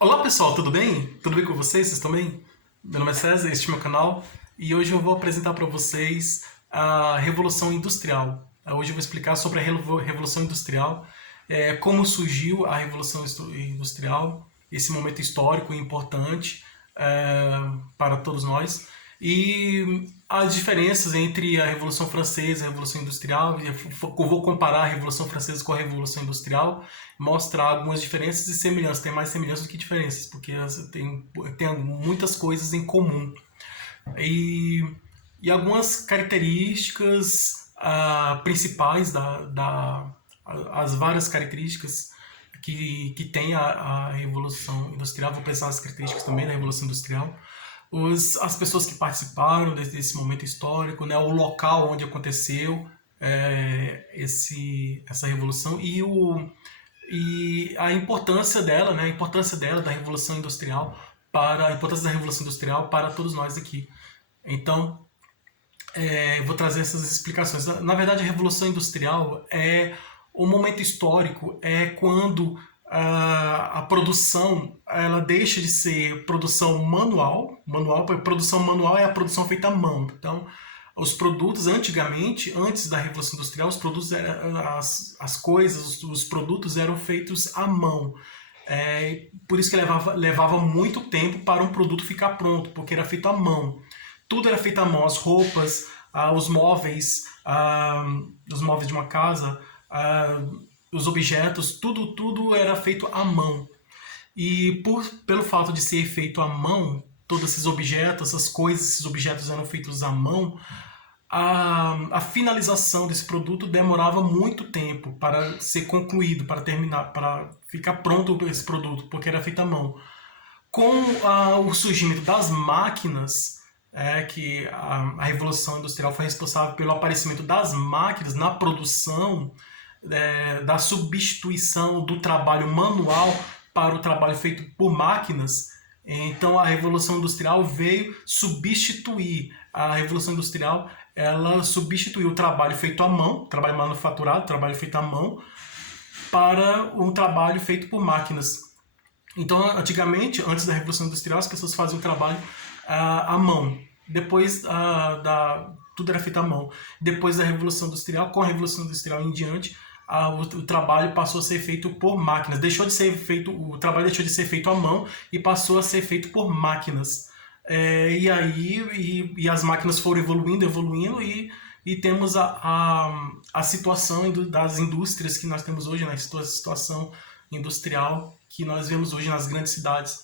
Olá pessoal, tudo bem? Tudo bem com vocês? Vocês estão bem? Meu nome é César, este é meu canal e hoje eu vou apresentar para vocês a Revolução Industrial. Hoje eu vou explicar sobre a Revolução Industrial, como surgiu a Revolução Industrial, esse momento histórico e importante para todos nós, e as diferenças entre a Revolução Francesa e a Revolução Industrial. Eu vou comparar a Revolução Francesa com a Revolução Industrial, mostrar algumas diferenças e semelhanças. Tem mais semelhanças do que diferenças, porque tem muitas coisas em comum. E, e algumas características principais as várias características que tem a Revolução Industrial. Vou pensar as características também da Revolução Industrial. As pessoas que participaram desse momento histórico, né, o local onde aconteceu essa revolução e a importância dela, né, da Revolução Industrial a importância da Revolução Industrial para todos nós aqui. Então, eu vou trazer essas explicações. Na verdade, a Revolução Industrial é o momento histórico, é quando a produção ela deixa de ser produção manual, porque produção manual é a produção feita à mão. Então, os produtos antigamente, antes da Revolução Industrial, os produtos as coisas, os produtos eram feitos à mão. Por isso que levava muito tempo para um produto ficar pronto, porque era feito à mão. Tudo era feito à mão, as roupas, os móveis de uma casa, os objetos, tudo era feito à mão. E pelo fato de ser feito à mão, todos esses objetos, essas coisas, esses objetos eram feitos à mão, a finalização desse produto demorava muito tempo para ser concluído, para terminar, para ficar pronto esse produto, porque era feito à mão. Com o surgimento das máquinas, que a Revolução Industrial foi responsável pelo aparecimento das máquinas na produção, da substituição do trabalho manual para o trabalho feito por máquinas. Então a Revolução Industrial veio substituir. A Revolução Industrial ela substituiu o trabalho feito à mão, trabalho manufaturado, trabalho feito à mão, para um trabalho feito por máquinas. Então, antigamente, antes da Revolução Industrial, as pessoas faziam o trabalho à mão. Depois, tudo era feito à mão. Depois da Revolução Industrial, com a Revolução Industrial em diante, o trabalho passou a ser feito por máquinas. O trabalho deixou de ser feito à mão e passou a ser feito por máquinas. E as máquinas foram evoluindo e temos a situação das indústrias que nós temos hoje, né? A situação industrial que nós vemos hoje nas grandes cidades.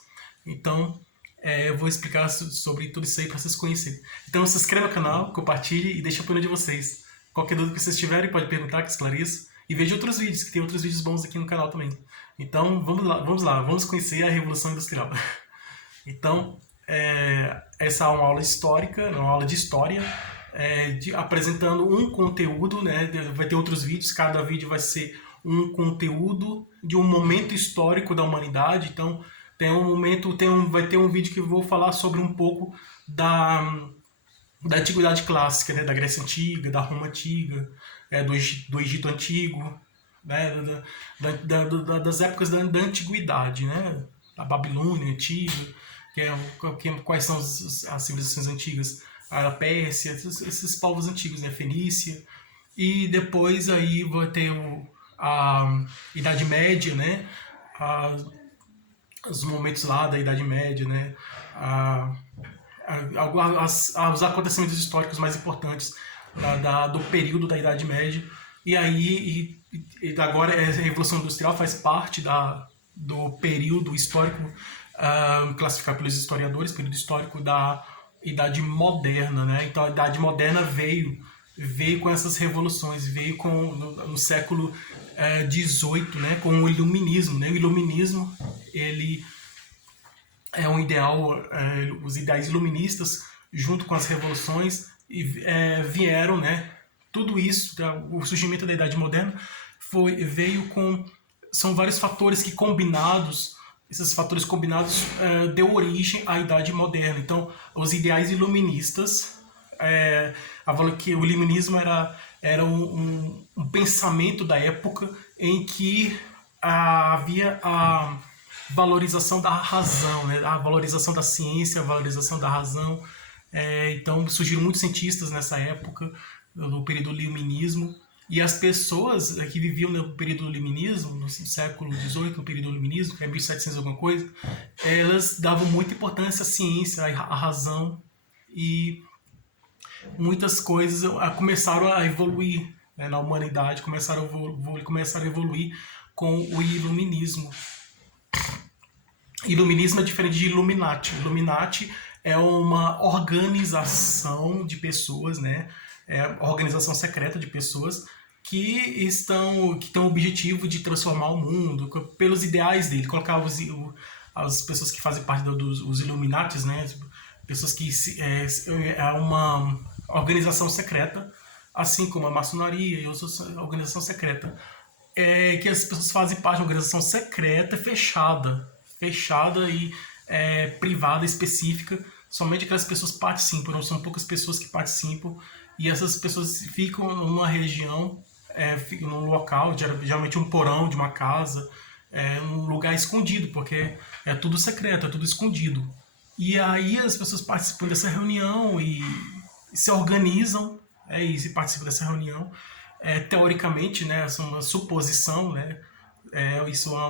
Então, eu vou explicar sobre tudo isso aí para vocês conhecerem. Então, se inscreva no canal, compartilhe e deixe a opinião de vocês. Qualquer dúvida que vocês tiverem, pode perguntar, que esclareço. E veja outros vídeos, que tem outros vídeos bons aqui no canal também. Então, vamos conhecer a Revolução Industrial. Então, essa é uma aula histórica, uma aula de história, apresentando um conteúdo, né? Vai ter outros vídeos, cada vídeo vai ser um conteúdo de um momento histórico da humanidade. Então, vai ter um vídeo que eu vou falar sobre um pouco da Antiguidade Clássica, né? Da Grécia Antiga, da Roma Antiga, do Egito Antigo, né? Das épocas da Antiguidade, né? Da Babilônia Antiga, quais são as civilizações antigas, a Pérsia, esses povos antigos, né? Fenícia. E depois aí vai ter a Idade Média, né? Os momentos lá da Idade Média, né? Os acontecimentos históricos mais importantes do período da Idade Média. E aí, agora a Revolução Industrial faz parte do período histórico classificado pelos historiadores, período histórico da Idade Moderna, né? Então a Idade Moderna veio com essas revoluções, veio no século XVIII, né? Com o Iluminismo, né? O Iluminismo, ele é um ideal, os ideais iluministas, junto com as revoluções, vieram, né? Tudo isso, o surgimento da Idade Moderna são vários fatores que combinados. Esses fatores combinados deu origem à Idade Moderna. Então, os ideais iluministas, que o iluminismo era um pensamento da época em que havia valorização da razão, né? A valorização da ciência, a valorização da razão. Então surgiram muitos cientistas nessa época, no período do iluminismo, e as pessoas que viviam no período do iluminismo, no século XVIII, no período do iluminismo, que é 1700 alguma coisa, elas davam muita importância à ciência, à razão, e muitas coisas começaram a evoluir, né, na humanidade, começaram a evoluir com o iluminismo. Iluminismo é diferente de Illuminati. Illuminati é uma organização de pessoas, né? É uma organização secreta de pessoas que têm o objetivo de transformar o mundo pelos ideais dele, colocar as pessoas que fazem parte dos Illuminatis, né? Pessoas que é uma organização secreta, assim como a maçonaria e outras organizações secretas, que as pessoas fazem parte de uma organização secreta fechada e privada, específica. Somente aquelas pessoas participam, não são poucas pessoas que participam, e essas pessoas ficam numa região, num local, geralmente um porão de uma casa, um lugar escondido, porque é tudo secreto, é tudo escondido. E aí as pessoas participam dessa reunião e se organizam, e se participam dessa reunião. Teoricamente, né, essa é uma suposição, né, isso é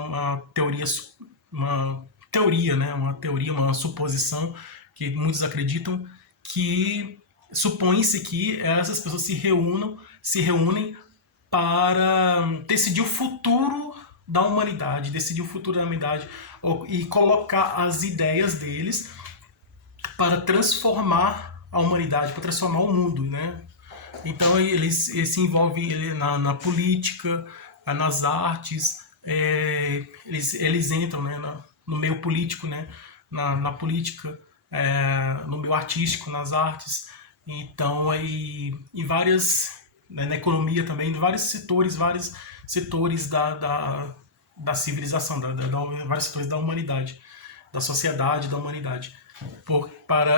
uma suposição que muitos acreditam, que supõe-se que essas pessoas se reúnem para decidir o futuro da humanidade, e colocar as ideias deles para transformar a humanidade, para transformar o mundo, né? Então eles se envolvem na política, nas artes, eles entram, né, no meio político, né, na política, no meio artístico, nas artes. Então, em várias, né, na economia também, em vários setores da civilização, vários setores da humanidade, da sociedade, da humanidade.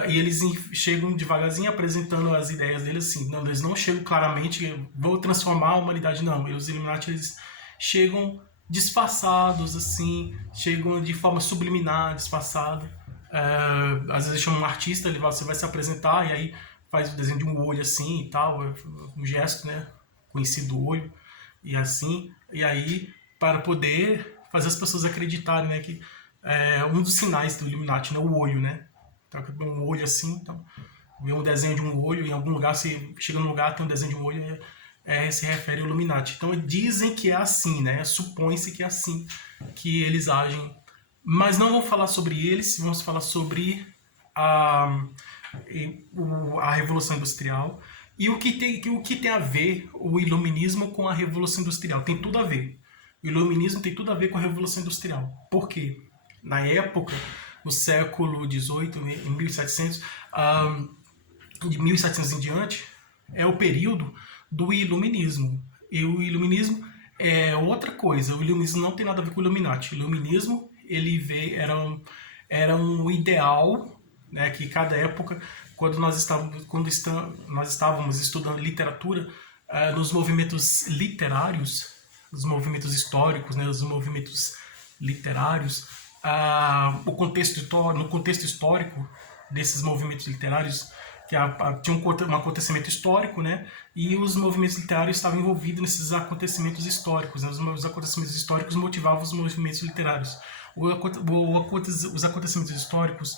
E eles chegam devagarzinho apresentando as ideias deles assim. Não, eles não chegam claramente, vou transformar a humanidade, não. E os Illuminati, eles chegam disfarçados, assim, chegam de forma subliminar, disfarçada. Às vezes chama um artista, você vai se apresentar e aí faz o desenho de um olho assim e tal, um gesto, né, conhecido do olho, e assim, e aí para poder fazer as pessoas acreditarem, né, que um dos sinais do Illuminati, né, o olho, né, então, um olho assim, então vê um desenho de um olho em algum lugar, você chega num lugar, tem um desenho de um olho, se refere ao Illuminati. Então dizem que é assim, né, supõe-se que é assim que eles agem. Mas não vou falar sobre eles, vamos falar sobre a Revolução Industrial e o que tem a ver o Iluminismo com a Revolução Industrial. Tem tudo a ver. O Iluminismo tem tudo a ver com a Revolução Industrial. Por quê? Na época, no século XVIII, em 1700, de 1700 em diante, é o período do Iluminismo. E o Iluminismo é outra coisa. O Iluminismo não tem nada a ver com o Illuminati. O Iluminismo era um ideal, né, que cada época, quando nós estávamos estudando literatura, nos movimentos literários, os movimentos históricos, né, os movimentos literários, no contexto histórico desses movimentos literários, que tinha um acontecimento histórico, né, e os movimentos literários estavam envolvidos nesses acontecimentos históricos, né, os acontecimentos históricos motivavam os movimentos literários. Os acontecimentos históricos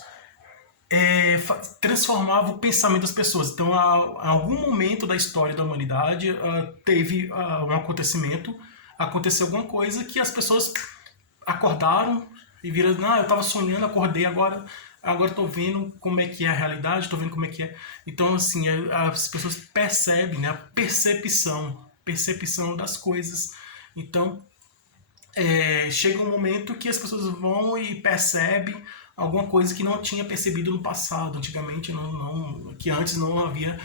transformavam o pensamento das pessoas. Então, a algum momento da história da humanidade, teve um aconteceu alguma coisa que as pessoas acordaram e viram, eu estava sonhando, acordei, agora estou vendo como é que é a realidade, estou vendo como é que é. Então, assim, as pessoas percebem, né, a percepção das coisas. Então, chega um momento que as pessoas vão e percebem alguma coisa que não tinha percebido no passado. Antigamente, que antes não havia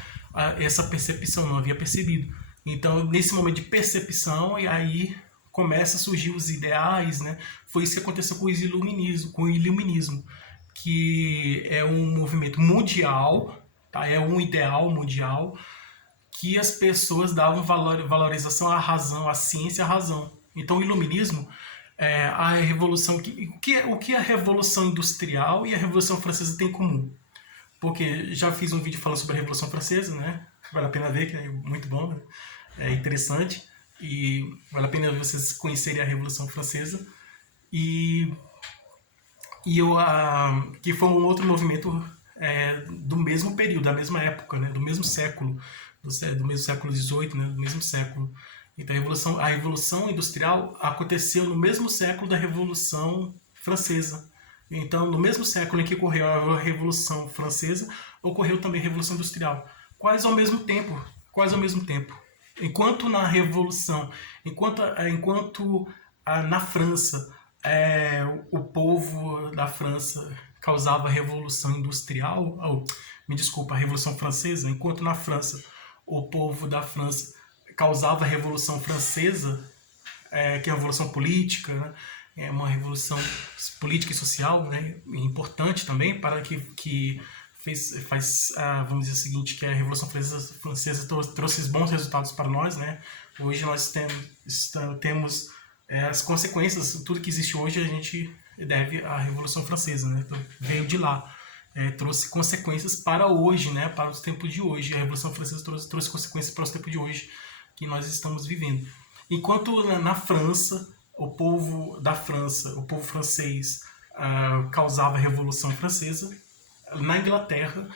essa percepção, não havia percebido. Então, nesse momento de percepção, e aí começa a surgir os ideais, né? Foi isso que aconteceu com o Iluminismo, que é um movimento mundial, tá? É um ideal mundial, que as pessoas davam valorização à razão, à ciência, à razão. Então, o Iluminismo a Revolução... O que a Revolução Industrial e a Revolução Francesa têm em comum? Porque já fiz um vídeo falando sobre a Revolução Francesa, né? Vale a pena ver, que é muito bom, né? É interessante. E vale a pena vocês conhecerem a Revolução Francesa. E que foi um outro movimento do mesmo período, da mesma época, né? Do mesmo século, do mesmo século XVIII, né? Do mesmo século. Então a Revolução Industrial aconteceu no mesmo século da Revolução Francesa. Então, no mesmo século em que ocorreu a Revolução Francesa, ocorreu também a Revolução Industrial. Quase ao mesmo tempo. Quase ao mesmo tempo. Enquanto na Revolução, enquanto na França, o povo da França causava a Revolução Industrial, me desculpa, a Revolução Francesa, enquanto na França o povo da França causava a Revolução Francesa, que é a revolução política, né? É uma revolução política e social, né? Importante também, para que vamos dizer o seguinte, que a Revolução Francesa trouxe bons resultados para nós, né? Hoje nós temos as consequências, tudo que existe hoje a gente deve à Revolução Francesa, né? Então, veio de lá. Trouxe consequências para hoje, né? Para os tempos de hoje. A Revolução Francesa trouxe consequências para os tempos de hoje que nós estamos vivendo. Enquanto na França, o povo da França, o povo francês, causava a Revolução Francesa, na Inglaterra,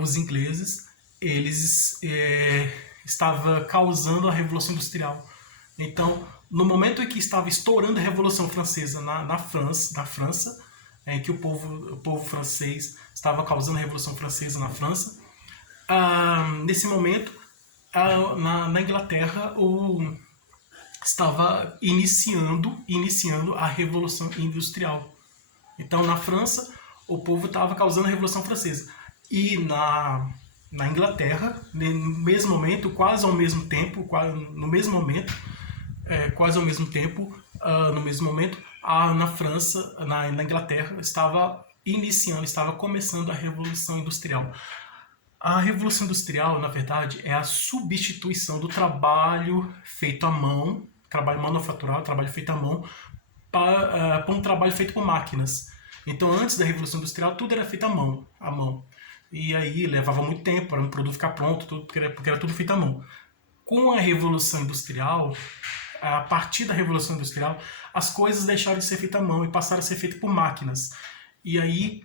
os ingleses, eles estavam causando a Revolução Industrial. Então, no momento em que estava estourando a Revolução Francesa na França, em que o povo francês estava causando a Revolução Francesa na França, nesse momento, na Inglaterra, estava iniciando a Revolução Industrial. Então, na França, o povo estava causando a Revolução Francesa. E na Inglaterra, no mesmo momento, quase ao mesmo tempo, na França, na Inglaterra, estava começando a Revolução Industrial. A Revolução Industrial, na verdade, é a substituição do trabalho feito à mão, trabalho manufaturado, trabalho feito à mão, para um trabalho feito por máquinas. Então, antes da Revolução Industrial, tudo era feito à mão. E aí levava muito tempo para um produto ficar pronto, porque era tudo feito à mão. Com a Revolução Industrial, a partir da Revolução Industrial, as coisas deixaram de ser feitas à mão e passaram a ser feitas por máquinas. E aí,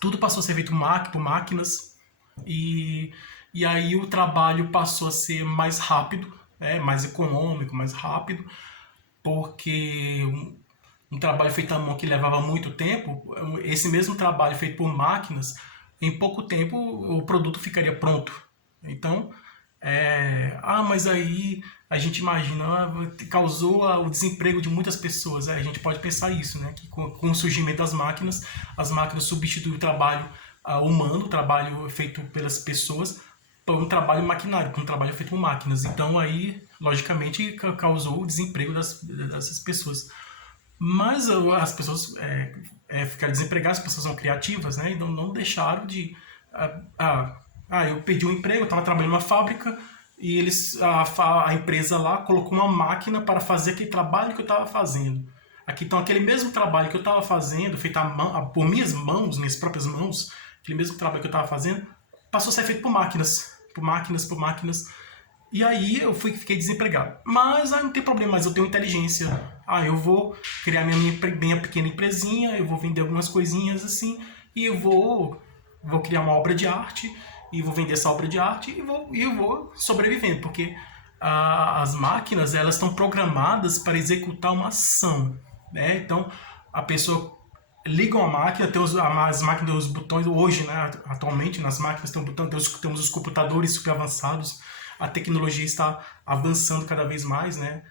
tudo passou a ser feito por máquinas, e aí o trabalho passou a ser mais rápido, mais econômico, mais rápido, porque um trabalho feito à mão que levava muito tempo, esse mesmo trabalho feito por máquinas, em pouco tempo o produto ficaria pronto. Então, mas aí a gente imagina, causou o desemprego de muitas pessoas. A gente pode pensar isso, né? Que com o surgimento das máquinas, as máquinas substituem o trabalho humano, o trabalho feito pelas pessoas, para um trabalho maquinário, para um trabalho feito por máquinas. Então aí, logicamente, causou o desemprego dessas pessoas. Mas as pessoas ficaram desempregadas, as pessoas são criativas, né? Então não deixaram de... eu perdi um emprego, eu estava trabalhando numa fábrica e a empresa lá colocou uma máquina para fazer aquele trabalho que eu estava fazendo. Então aquele mesmo trabalho que eu estava fazendo, feito por minhas próprias mãos, aquele mesmo trabalho que eu estava fazendo, passou a ser feito por máquinas. E aí eu fiquei desempregado. Mas não tem problema, mas eu tenho inteligência. Eu vou criar minha pequena empresinha, eu vou vender algumas coisinhas assim, e eu vou criar uma obra de arte, e vou vender essa obra de arte, e eu vou sobrevivendo, porque as máquinas, elas estão programadas para executar uma ação, né? Então, a pessoa liga a máquina, as máquinas têm os botões, hoje, né, atualmente, nas máquinas tem um botão, temos os computadores super avançados, a tecnologia está avançando cada vez mais, né?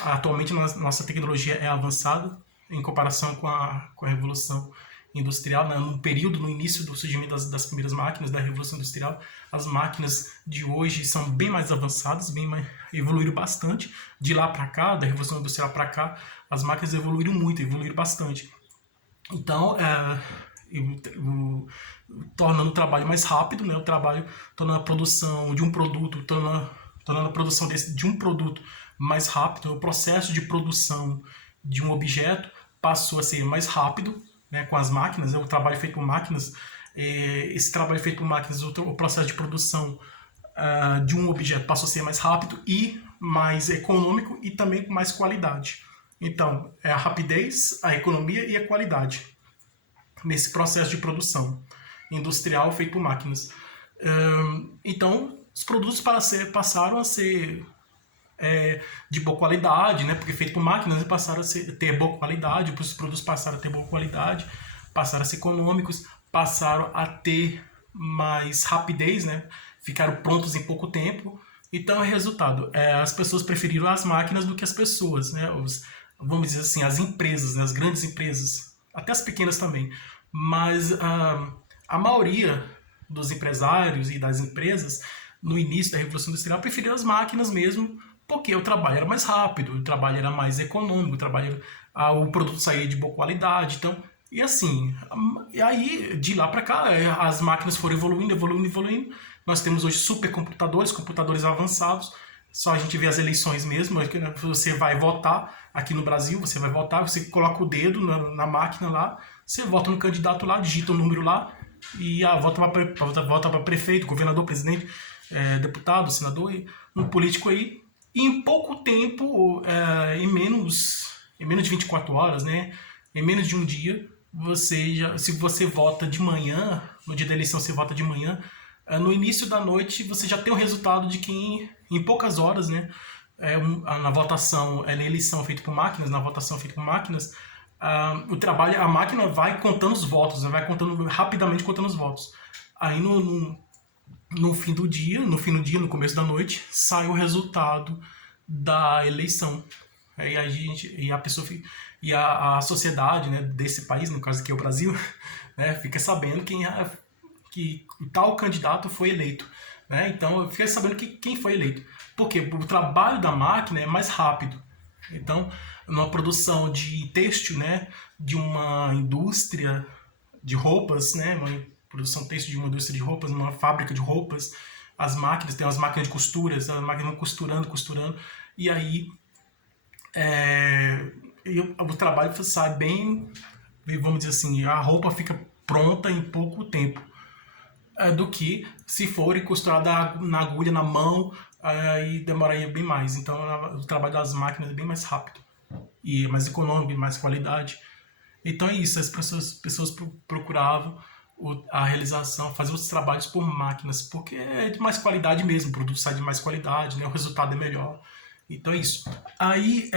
Atualmente, nossa tecnologia é avançada em comparação com a Revolução Industrial, né? No início do surgimento das primeiras máquinas, da Revolução Industrial, as máquinas de hoje são bem mais avançadas, evoluíram bastante. De lá para cá, da Revolução Industrial para cá, as máquinas evoluíram bastante. Então, tornando o trabalho mais rápido, né? Tornando a produção de um produto, tornando a produção de um produto mais rápido, o processo de produção de um objeto passou a ser mais rápido, né, com as máquinas, o trabalho feito por máquinas, esse trabalho feito por máquinas, o processo de produção de um objeto passou a ser mais rápido e mais econômico e também com mais qualidade. Então, é a rapidez, a economia e a qualidade nesse processo de produção industrial feito por máquinas. Então, os produtos passaram a ser de boa qualidade, né? Porque feito por máquinas, passaram a ter boa qualidade, os produtos passaram a ter boa qualidade, passaram a ser econômicos, passaram a ter mais rapidez, né? Ficaram prontos em pouco tempo. Então, o resultado, as pessoas preferiram as máquinas do que as pessoas, né? Vamos dizer assim, as empresas, né? As grandes empresas, até as pequenas também. Mas a maioria dos empresários e das empresas, no início da Revolução Industrial, preferiram as máquinas mesmo, porque o trabalho era mais rápido, o trabalho era mais econômico, o produto saía de boa qualidade. Então, e assim, e aí de lá para cá as máquinas foram evoluindo. Nós temos hoje supercomputadores, computadores avançados. Só a gente vê as eleições mesmo. Você vai votar aqui no Brasil, você vai votar, você coloca o dedo na máquina lá, você vota no candidato lá, digita o número lá e vota para prefeito, governador, presidente, deputado, senador, um político aí. E em pouco tempo, em menos de 24 horas, né, em menos de um dia, se você vota de manhã, no dia da eleição você vota de manhã, no início da noite você já tem o resultado de quem, em poucas horas, né, na votação, na eleição feita por máquinas, a máquina vai contando os votos, né, vai rapidamente contando os votos. Aí no fim do dia, no começo da noite, sai o resultado da eleição. A sociedade, né, desse país, no caso aqui é o Brasil, né, fica sabendo que tal candidato foi eleito. Né? Então eu fiquei sabendo quem foi eleito. Porque o trabalho da máquina é mais rápido. Então, numa produção de têxtil, né, de uma indústria de roupas, né, uma produção têxtil de uma indústria de roupas, uma fábrica de roupas, tem as máquinas de costuras, as máquinas costurando, e aí o trabalho sai bem, vamos dizer assim, a roupa fica pronta em pouco tempo, do que se for costurada na agulha, na mão, e demoraria bem mais. Então o trabalho das máquinas é bem mais rápido, e mais econômico, mais qualidade. Então é isso, as pessoas procuravam a realização, fazer os trabalhos por máquinas, porque é de mais qualidade mesmo, o produto sai de mais qualidade, né? O resultado é melhor. Então é isso. Aí,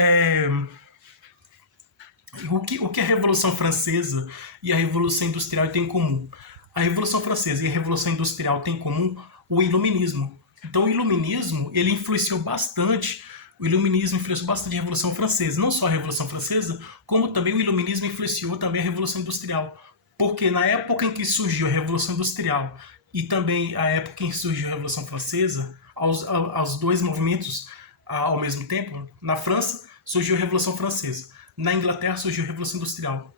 o que a Revolução Francesa e a Revolução Industrial têm em comum? A Revolução Francesa e a Revolução Industrial têm em comum o Iluminismo. Então o Iluminismo, ele influenciou bastante a Revolução Francesa. Não só a Revolução Francesa, como também o Iluminismo influenciou também a Revolução Industrial. Porque na época em que surgiu a Revolução Industrial e também a época em que surgiu a Revolução Francesa, aos dois movimentos ao mesmo tempo, na França surgiu a Revolução Francesa, na Inglaterra surgiu a Revolução Industrial.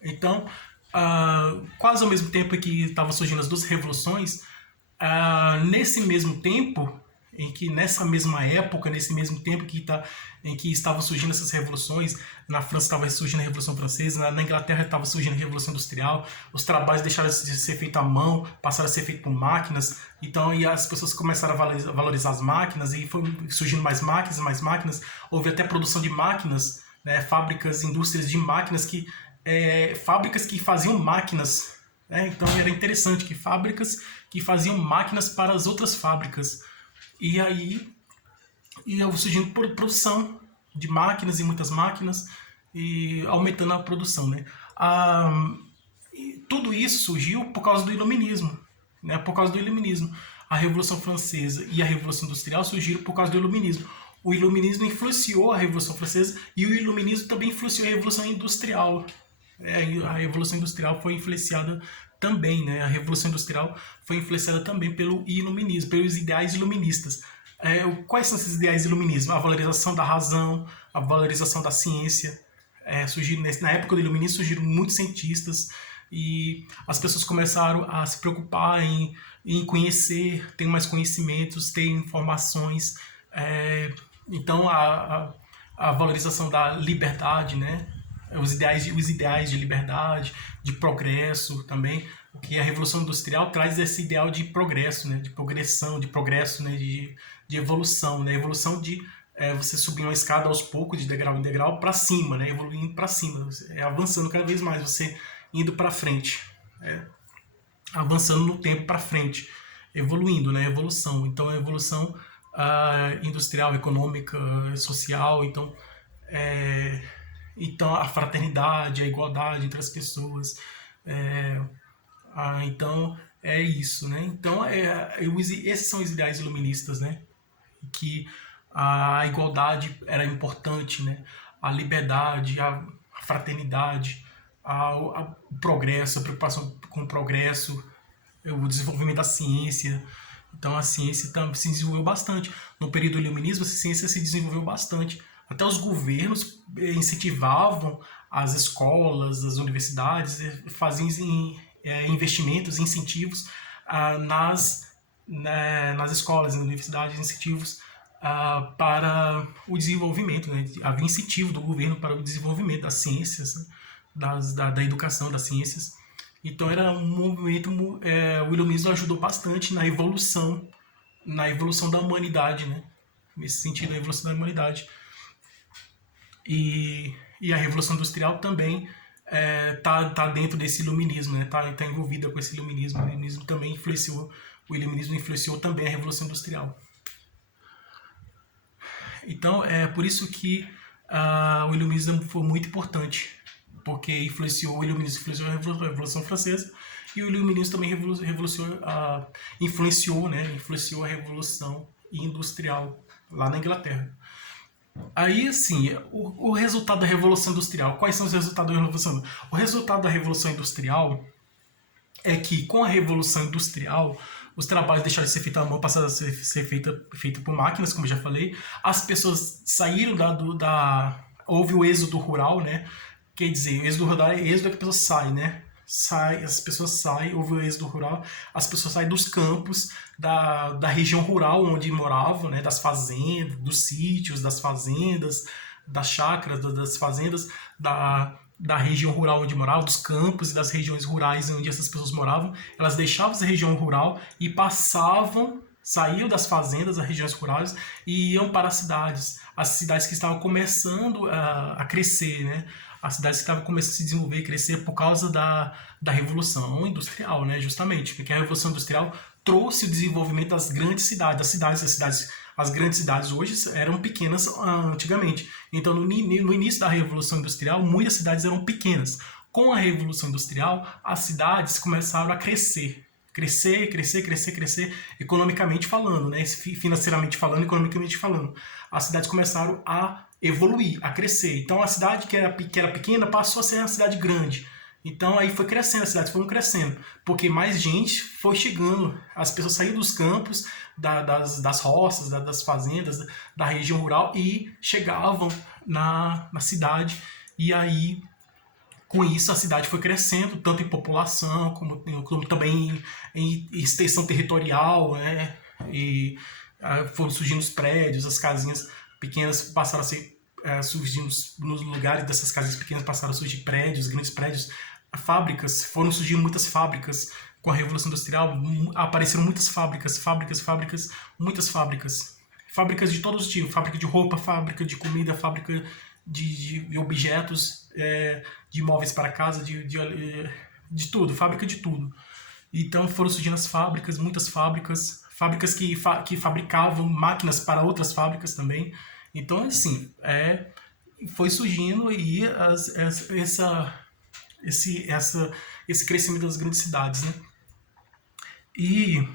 Então, quase ao mesmo tempo que estavam surgindo as duas revoluções, nesse mesmo tempo, nessa mesma época, nesse mesmo tempo em que estavam surgindo essas revoluções, na França estava surgindo a Revolução Francesa, na Inglaterra estava surgindo a Revolução Industrial, os trabalhos deixaram de ser feitos à mão, passaram a ser feitos por máquinas, então e as pessoas começaram a valorizar as máquinas, e foi surgindo mais máquinas, houve até produção de máquinas, né, fábricas, indústrias de máquinas, fábricas que faziam máquinas, né, então era interessante que fábricas que faziam máquinas para as outras fábricas. E aí ia surgindo produção de máquinas e muitas máquinas e aumentando a produção, né? E tudo isso surgiu por causa do Iluminismo, né? Por causa do Iluminismo. A Revolução Francesa e a Revolução Industrial surgiram por causa do Iluminismo. O Iluminismo influenciou a Revolução Francesa e o Iluminismo também influenciou a Revolução Industrial. A Revolução Industrial foi influenciada também, né? A Revolução Industrial foi influenciada também pelo iluminismo, pelos ideais iluministas. Quais são esses ideais iluministas? A valorização da razão, a valorização da ciência. Na época do iluminismo surgiram muitos cientistas e as pessoas começaram a se preocupar em conhecer, ter mais conhecimentos, ter informações. Então a a valorização da liberdade, né? Os ideais de liberdade, de progresso também, porque a Revolução Industrial traz esse ideal de progresso, né? De progressão, de progresso, né? De evolução, né? Evolução de você subir uma escada aos poucos, de degrau em degrau, para cima, né? Evoluindo para cima, avançando cada vez mais, você indo para frente, avançando no tempo para frente, evoluindo, né? Evolução. Então, a evolução industrial, econômica, social, então a fraternidade, a igualdade entre as pessoas, então é isso, né? Então esses são os ideais iluministas, né? Que a igualdade era importante, né? A liberdade, a fraternidade, o progresso, a preocupação com o progresso, o desenvolvimento da ciência. Então a ciência se desenvolveu bastante. No período iluminismo, a ciência se desenvolveu bastante. Até os governos incentivavam as escolas, as universidades, faziam investimentos, incentivos nas escolas, nas universidades, incentivos para o desenvolvimento, né? Havia incentivo do governo para o desenvolvimento das ciências, da educação das ciências. Então era um movimento, o iluminismo ajudou bastante na evolução da humanidade, né? Nesse sentido, a evolução da humanidade. E a Revolução Industrial também tá dentro desse iluminismo, né? Tá envolvida com esse iluminismo. O iluminismo influenciou também a Revolução Industrial. Então é por isso que o iluminismo foi muito importante, porque o iluminismo influenciou a Revolução Francesa, e o iluminismo também influenciou a Revolução Industrial lá na Inglaterra. Aí, assim, o resultado da Revolução Industrial. Quais são os resultados da Revolução? O resultado da Revolução Industrial é que, com a Revolução Industrial, os trabalhos deixaram de ser feitos à mão, passaram a ser feito por máquinas, como eu já falei. As pessoas saíram houve o êxodo rural, né? Quer dizer, o êxodo rural é êxodo que a pessoa sai, né? As pessoas saem, houve o êxodo rural, as pessoas saem dos campos, da região rural onde moravam, né? Das fazendas, dos sítios, das fazendas, das chácaras, das fazendas, da região rural onde moravam, dos campos e das regiões rurais onde essas pessoas moravam. Elas deixavam essa região rural e saíam das fazendas, das regiões rurais, e iam para as cidades que estavam começando a crescer, né? As cidades que estavam começando a se desenvolver e crescer por causa da Revolução Industrial, né? Justamente, porque a Revolução Industrial trouxe o desenvolvimento das grandes cidades. As grandes cidades hoje eram pequenas antigamente. Então, no início da Revolução Industrial, muitas cidades eram pequenas. Com a Revolução Industrial, as cidades começaram a crescer, economicamente falando, né? Financeiramente falando, economicamente falando. As cidades começaram a evoluir, a crescer. Então a cidade que era pequena passou a ser uma cidade grande. Então aí foi crescendo, as cidades foram crescendo, porque mais gente foi chegando, as pessoas saíram dos campos, das roças, das fazendas, da região rural, e chegavam na cidade. E aí, com isso, a cidade foi crescendo, tanto em população, como também em extensão territorial, né? E foram surgindo os prédios, as casinhas pequenas passaram a ser surgindo nos lugares dessas casinhas pequenas, passaram a surgir prédios, grandes prédios, fábricas, foram surgindo muitas fábricas. Com a Revolução Industrial apareceram muitas fábricas, muitas fábricas. Fábricas de todos os tipos, fábrica de roupa, fábrica de comida, fábrica de objetos, de móveis para casa, de tudo, fábrica de tudo. Então foram surgindo as fábricas, muitas fábricas que fabricavam máquinas para outras fábricas também. Então, assim, foi surgindo aí esse crescimento das grandes cidades, né? E,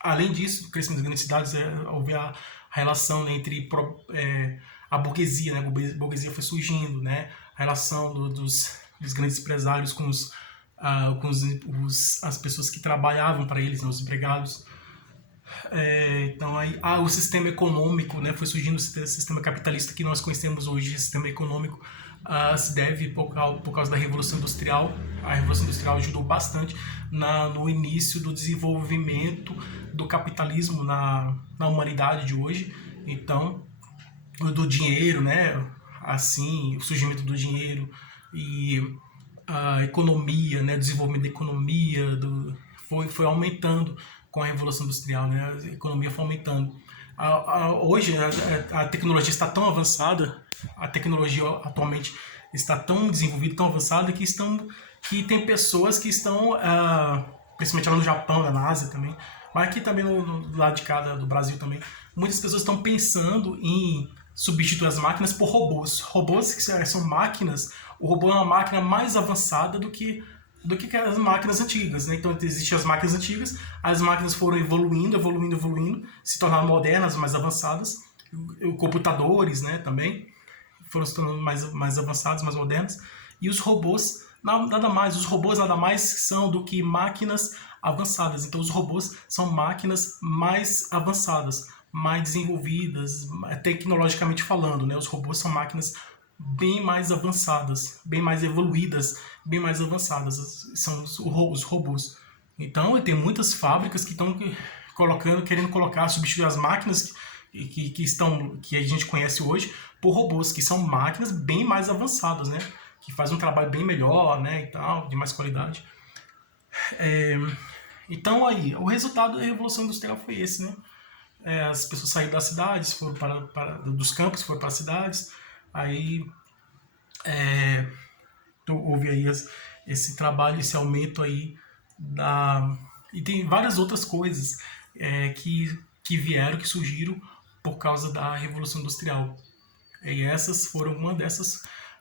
além disso, o crescimento das grandes cidades, houve a relação, né, entre a burguesia, né? A burguesia foi surgindo, né? A relação dos grandes empresários com as pessoas que trabalhavam para eles, né, os empregados. Então aí o sistema econômico, né, foi surgindo o sistema capitalista que nós conhecemos hoje. O sistema econômico se deve por causa da Revolução Industrial. A Revolução Industrial ajudou bastante no início do desenvolvimento do capitalismo na humanidade de hoje. Então do dinheiro, né? Assim, o surgimento do dinheiro e a economia, né? O desenvolvimento da economia foi aumentando com a Revolução Industrial, né? A economia foi aumentando. Hoje a tecnologia está tão avançada, a tecnologia atualmente está tão desenvolvida, tão avançada que tem pessoas que estão, principalmente lá no Japão, na Ásia também, mas aqui também no lado de cá do Brasil também, muitas pessoas estão pensando em substituir as máquinas por robôs. Robôs que são máquinas, o robô é uma máquina mais avançada do que as máquinas antigas, né? Então existem as máquinas antigas, as máquinas foram evoluindo, se tornaram modernas, mais avançadas, computadores, né, também foram se tornando mais avançados, mais modernos, e os robôs os robôs nada mais são do que máquinas avançadas. Então os robôs são máquinas mais avançadas, mais desenvolvidas, tecnologicamente falando, né? Os robôs são máquinas bem mais avançadas, bem mais evoluídas, bem mais avançadas, são os robôs. Então tem muitas fábricas que estão querendo substituir as máquinas que a gente conhece hoje por robôs, que são máquinas bem mais avançadas, né? Que fazem um trabalho bem melhor, né, e tal, de mais qualidade. Então aí, o resultado da Revolução Industrial foi esse, né? As pessoas saíram das cidades, foram dos campos, foram para as cidades, aí houve aí esse trabalho, esse aumento aí e tem várias outras coisas que vieram, que surgiram por causa da Revolução Industrial. E essas foram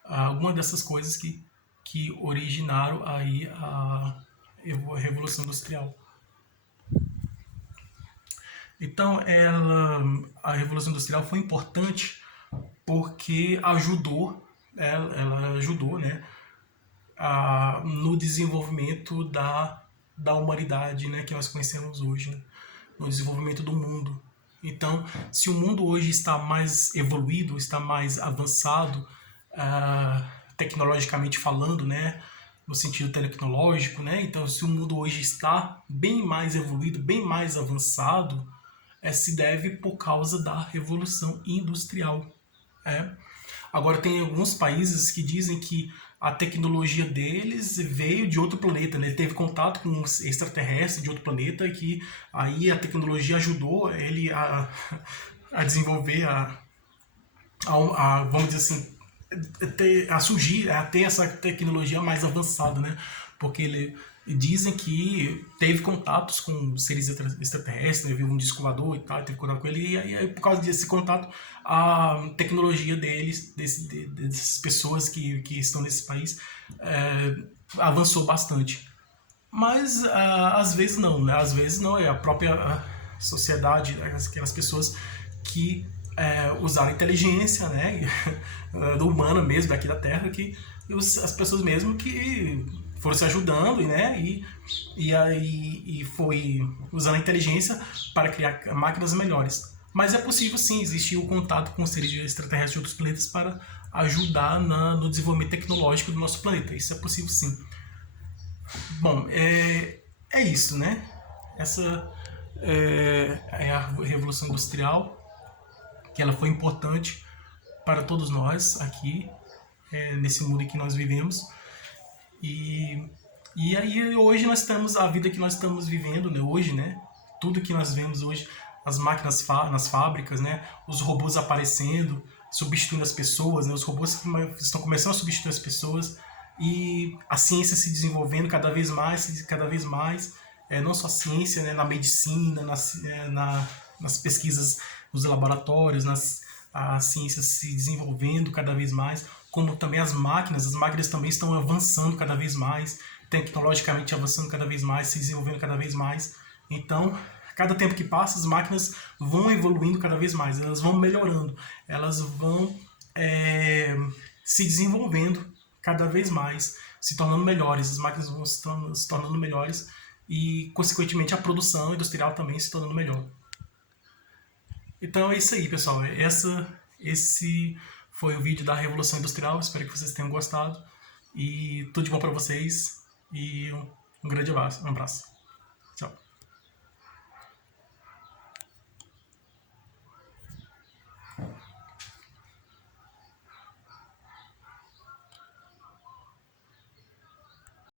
algumas dessas coisas que originaram aí a Revolução Industrial. Então, a Revolução Industrial foi importante porque ela ajudou, né, no desenvolvimento da humanidade, né, que nós conhecemos hoje, né, no desenvolvimento do mundo. Então, se o mundo hoje está mais evoluído, está mais avançado, tecnologicamente falando, né, no sentido tecnológico, né, então se o mundo hoje está bem mais evoluído, bem mais avançado, se deve por causa da Revolução Industrial. Agora tem alguns países que dizem que a tecnologia deles veio de outro planeta, né? Ele teve contato com um extraterrestre de outro planeta, que aí a tecnologia ajudou ele a desenvolver, vamos dizer assim, a ter essa tecnologia mais avançada, né? Porque dizem que teve contatos com seres extraterrestres, né? Viu um disco voador e tal, teve contato com ele, e aí por causa desse contato, a tecnologia dessas pessoas que estão nesse país avançou bastante. Mas às vezes não, né? Às vezes não, é a própria sociedade, aquelas pessoas que usaram a inteligência, né, do humano mesmo, daqui da Terra, as pessoas mesmo que foram se ajudando, né, e foi usando a inteligência para criar máquinas melhores. Mas é possível sim existir o contato com seres extraterrestres de outros planetas para ajudar no desenvolvimento tecnológico do nosso planeta. Isso é possível sim. Bom, é isso, né? Essa é a Revolução Industrial, que ela foi importante para todos nós aqui, nesse mundo em que nós vivemos. E aí hoje nós temos a vida que nós estamos vivendo, né? Hoje, né? Tudo que nós vemos hoje, as máquinas nas fábricas, né? Os robôs aparecendo, substituindo as pessoas, né? Os robôs estão começando a substituir as pessoas e a ciência se desenvolvendo cada vez mais, não só a ciência, né? Na medicina, nas pesquisas nos laboratórios, a ciência se desenvolvendo cada vez mais, como também as máquinas também estão avançando cada vez mais, tecnologicamente avançando cada vez mais, se desenvolvendo cada vez mais. Então, cada tempo que passa, as máquinas vão evoluindo cada vez mais, elas vão melhorando, elas vão se desenvolvendo cada vez mais, se tornando melhores, as máquinas vão se tornando melhores e, consequentemente, a produção industrial também se tornando melhor. Então é isso aí, pessoal. Esse foi o vídeo da Revolução Industrial. Espero que vocês tenham gostado. E tudo de bom para vocês. E um grande abraço. Tchau.